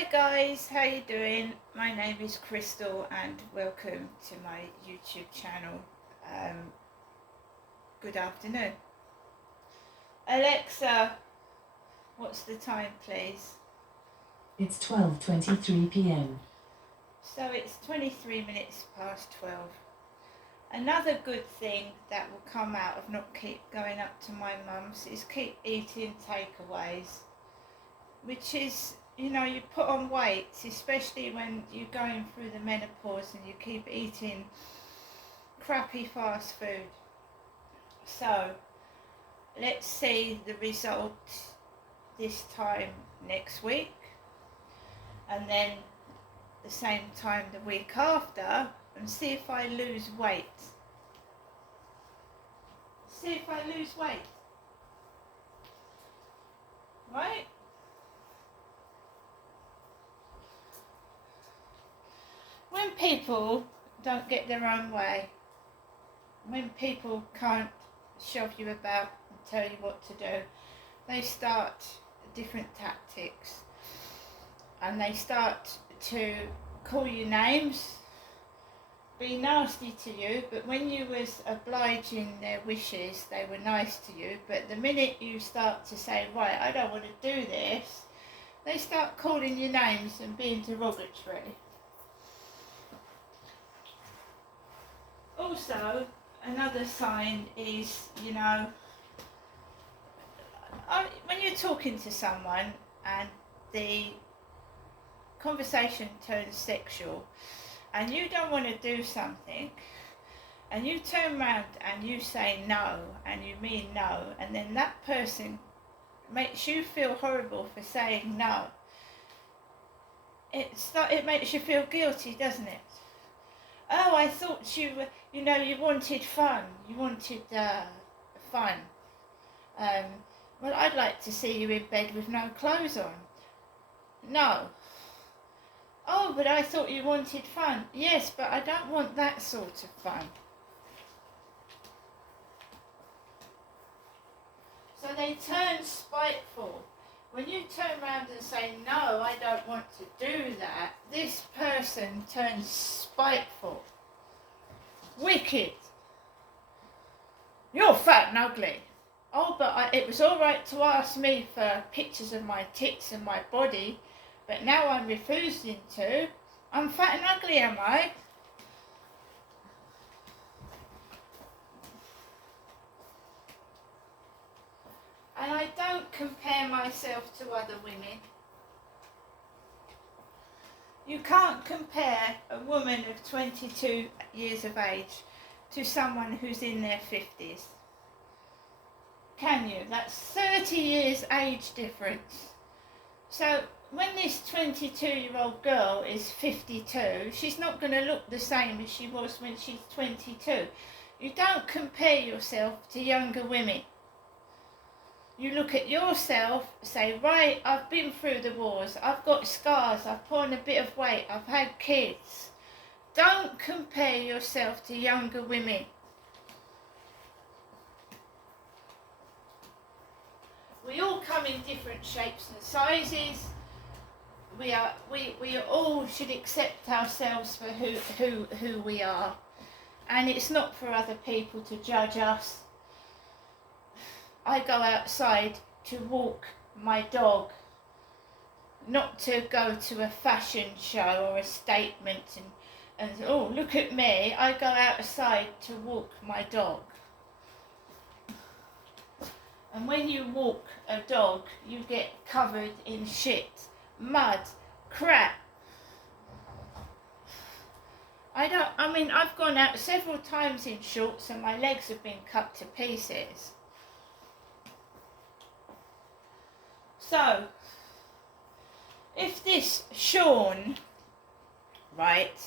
Hi guys, how you doing? My name is Crystal and welcome to my YouTube channel. Good afternoon. Alexa, what's the time please? It's 12:23 p.m. So it's 23 minutes past 12. Another good thing that will come out of not keep going up to my mum's is keep eating takeaways, which is, you put on weight, especially when you're going through the menopause and you keep eating crappy fast food. So let's see the result this time next week, and then the same time the week after, and see if I lose weight. See if I lose weight. Right? When people don't get their own way, when people can't shove you about and tell you what to do, they start different tactics, and they start to call you names, be nasty to you, but when you was obliging their wishes, they were nice to you. But the minute you start to say, right, I don't want to do this, they start calling you names and being derogatory. Also, another sign is, when you're talking to someone and the conversation turns sexual and you don't want to do something, and you turn around and you say no, and you mean no, and then that person makes you feel horrible for saying no, it makes you feel guilty, doesn't it? Oh, I thought you wanted fun. You wanted fun. Well, I'd like to see you in bed with no clothes on. No. Oh, but I thought you wanted fun. Yes, but I don't want that sort of fun. So they turn spiteful. When you turn around and say, no, I don't want to do that, this person turns spiteful. Wicked. You're fat and ugly. Oh, but it was all right to ask me for pictures of my tits and my body, but now I'm refusing to. I'm fat and ugly, am I? And I don't compare myself to other women. You can't compare a woman of 22 years of age to someone who's in their 50s. Can you? That's 30 years age difference. So when this 22-year-old girl is 52, she's not going to look the same as she was when she's 22. You don't compare yourself to younger women. You look at yourself, say, right, I've been through the wars, I've got scars, I've put on a bit of weight, I've had kids. Don't compare yourself to younger women. We all come in different shapes and sizes. We all should accept ourselves for who we are. And it's not for other people to judge us. I go outside to walk my dog, not to go to a fashion show or a statement and oh, look at me. I go outside to walk my dog. And when you walk a dog, you get covered in shit, mud, crap. I've gone out several times in shorts and my legs have been cut to pieces. So, if this Sean, right,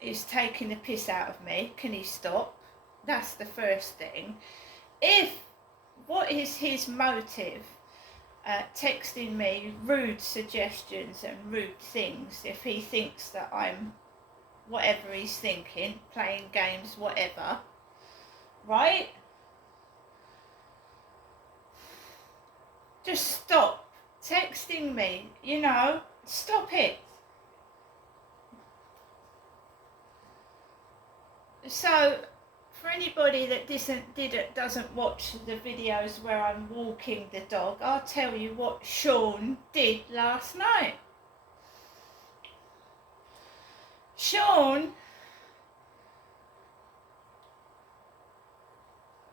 is taking the piss out of me, can he stop? That's the first thing. What is his motive texting me rude suggestions and rude things if he thinks that I'm whatever he's thinking, playing games, whatever, right? Just stop texting me, Stop it. So, for anybody that doesn't watch the videos where I'm walking the dog, I'll tell you what Sean did last night. Sean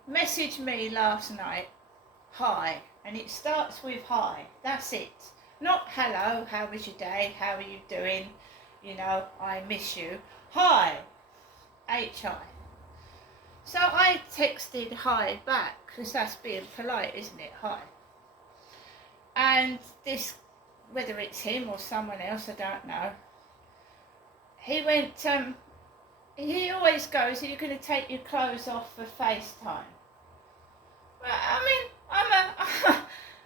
messaged me last night, hi, and it starts with hi, that's it. Not hello, how was your day, how are you doing, you know, I miss you. Hi, H-I. So I texted hi back, because that's being polite, isn't it, hi. And this, whether it's him or someone else, I don't know, he went, he always goes, are you going to take your clothes off for FaceTime? Well, I mean,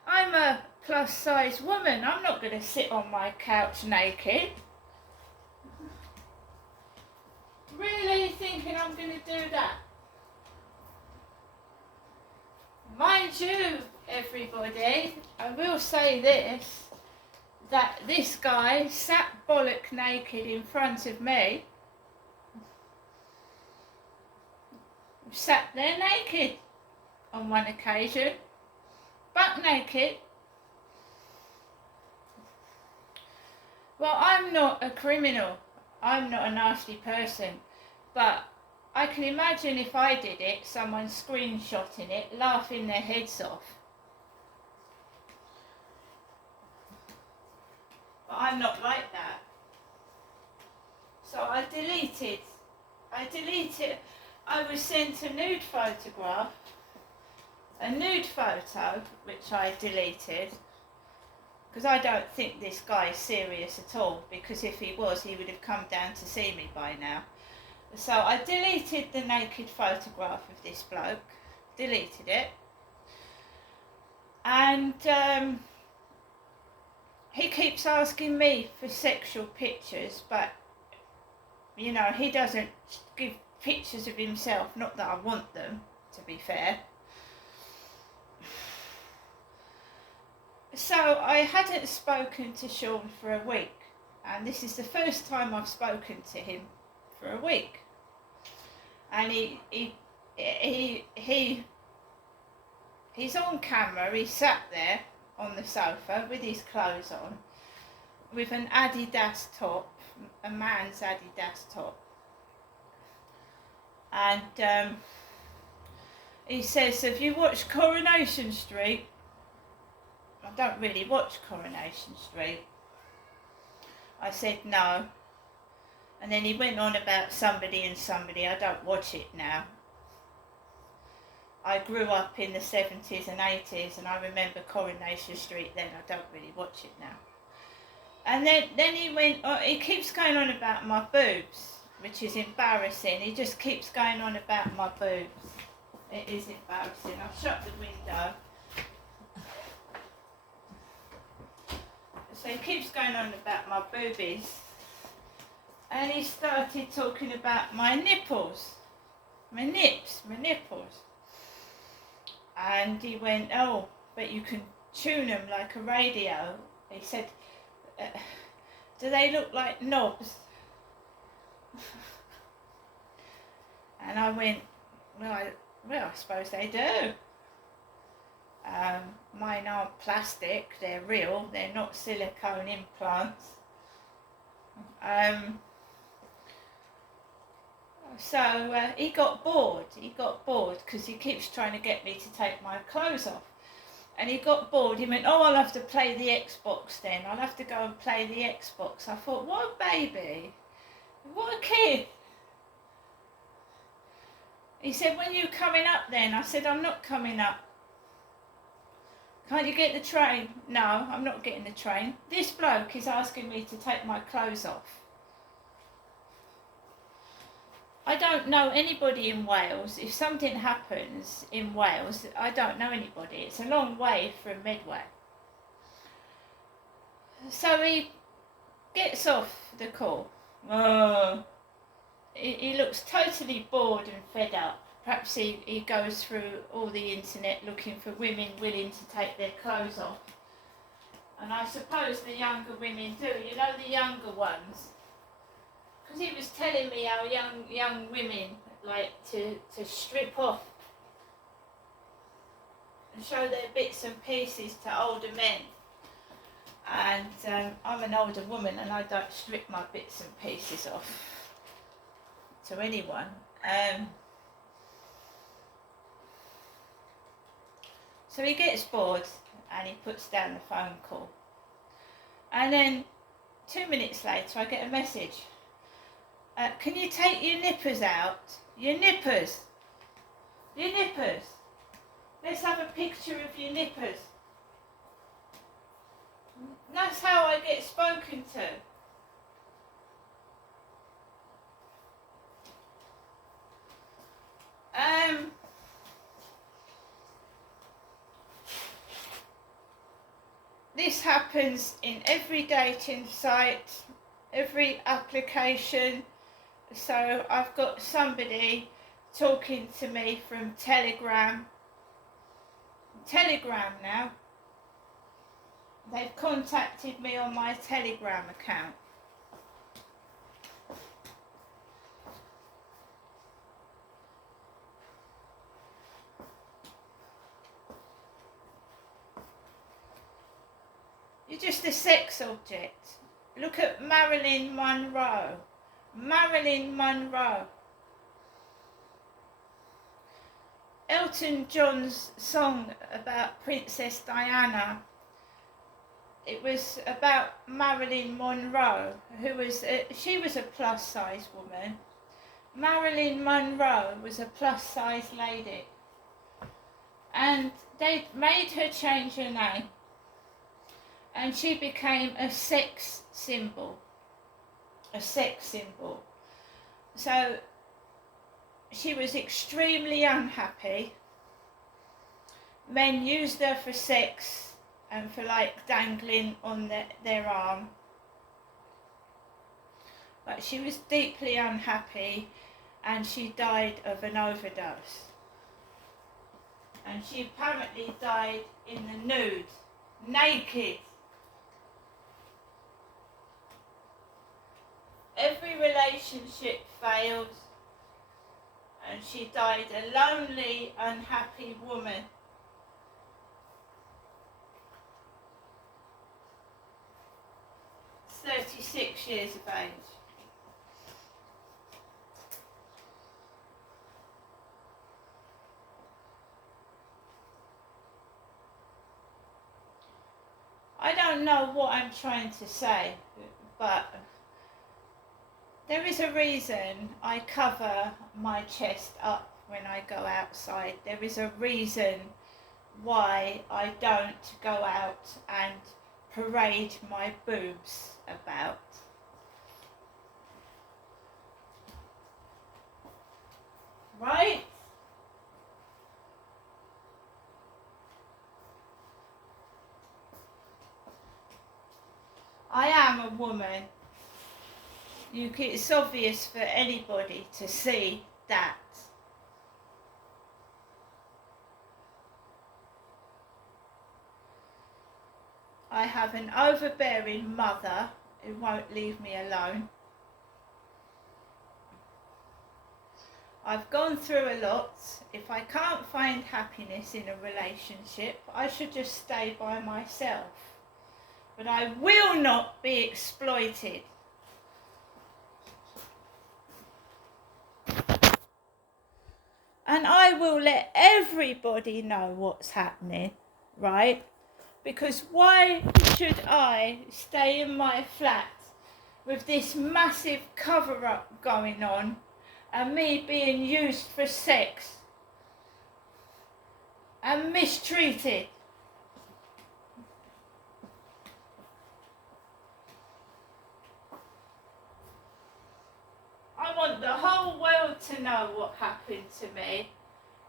I'm a plus size woman. I'm not going to sit on my couch naked. Really thinking I'm going to do that? Mind you, everybody, I will say this, that this guy sat bollock naked in front of me. Sat there naked on one occasion, butt naked. Well, I'm not a criminal, I'm not a nasty person, but I can imagine if I did it, someone screenshotting it, laughing their heads off. But I'm not like that. So I deleted. I was sent a nude photograph, a nude photo, which I deleted, because I don't think this guy is serious at all, because if he was, he would have come down to see me by now. So I deleted the naked photograph of this bloke, deleted it, and he keeps asking me for sexual pictures, but you know, he doesn't give pictures of himself, not that I want them, to be fair. So I hadn't spoken to Sean for a week, and this is the first time I've spoken to him for a week. And he's on camera, he sat there on the sofa with his clothes on, with an Adidas top, a man's Adidas top. And he says, have you watched Coronation Street? I don't really watch Coronation Street. I said no. And then he went on about somebody and somebody. I don't watch it now. I grew up in the 70s and 80s and I remember Coronation Street then. I don't really watch it now. And then he went, he keeps going on about my boobs, which is embarrassing. He just keeps going on about my boobs. It is embarrassing. I'll shut the window. So he keeps going on about my boobies. And he started talking about my nipples. My nipples. And he went, oh, but you can tune them like a radio. He said, do they look like knobs? And I went, well, I suppose they do. Mine aren't plastic, they're real, they're not silicone implants. So he got bored because he keeps trying to get me to take my clothes off. And he got bored, he went, oh, I'll have to play the Xbox then, I'll have to go and play the Xbox. I thought, what a baby, what a kid. He said, when you coming up then? I said, I'm not coming up. Can't you get the train? No, I'm not getting the train. This bloke is asking me to take my clothes off. I don't know anybody in Wales. If something happens in Wales, I don't know anybody. It's a long way from Medway. So he gets off the call. He looks totally bored and fed up. Perhaps he goes through all the internet looking for women willing to take their clothes off. And I suppose the younger women do, you know, the younger ones. Because he was telling me how young women like to strip off and show their bits and pieces to older men. And I'm an older woman and I don't strip my bits and pieces off to anyone. So he gets bored and he puts down the phone call. And then 2 minutes later I get a message. Can you take your nippers out? Your nippers. Your nippers. Let's have a picture of your nippers. That's how I get spoken to. This happens in every dating site, every application. So I've got somebody talking to me from Telegram. Telegram now. They've contacted me on my Telegram account. You're just a sex object. Look at Marilyn Monroe. Marilyn Monroe. Elton John's song about Princess Diana, it was about Marilyn Monroe, she was a plus size woman. Marilyn Monroe was a plus size lady. And they made her change her name. And she became a sex symbol. A sex symbol. So she was extremely unhappy. Men used her for sex and for like dangling on their arm. But she was deeply unhappy and she died of an overdose. And she apparently died in the nude, naked. Every relationship failed and she died a lonely, unhappy woman. She's 36 years of age. I don't know what I'm trying to say, but there is a reason I cover my chest up when I go outside. There is a reason why I don't go out and parade my boobs about. Right? I am a woman. It's obvious for anybody to see that. I have an overbearing mother who won't leave me alone. I've gone through a lot. If I can't find happiness in a relationship, I should just stay by myself. But I will not be exploited. And I will let everybody know what's happening, right? Because why should I stay in my flat with this massive cover-up going on and me being used for sex and mistreated? I want the whole world to know what happened to me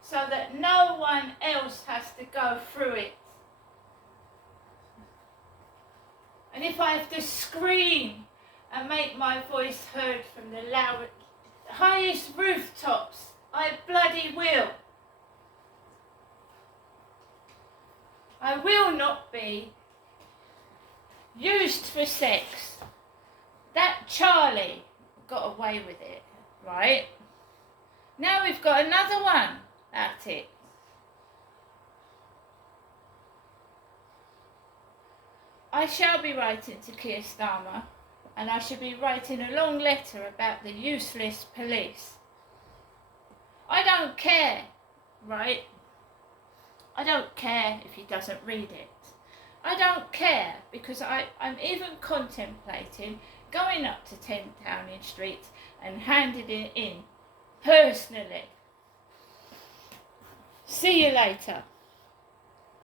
so that no one else has to go through it. And if I have to scream and make my voice heard from the highest rooftops, I bloody will. I will not be used for sex. That Charlie got away with it, right? Now we've got another one at it. I shall be writing to Keir Starmer, and I shall be writing a long letter about the useless police. I don't care, right? I don't care if he doesn't read it. I don't care because I'm even contemplating going up to 10 Downing Street and handing it in personally. See you later.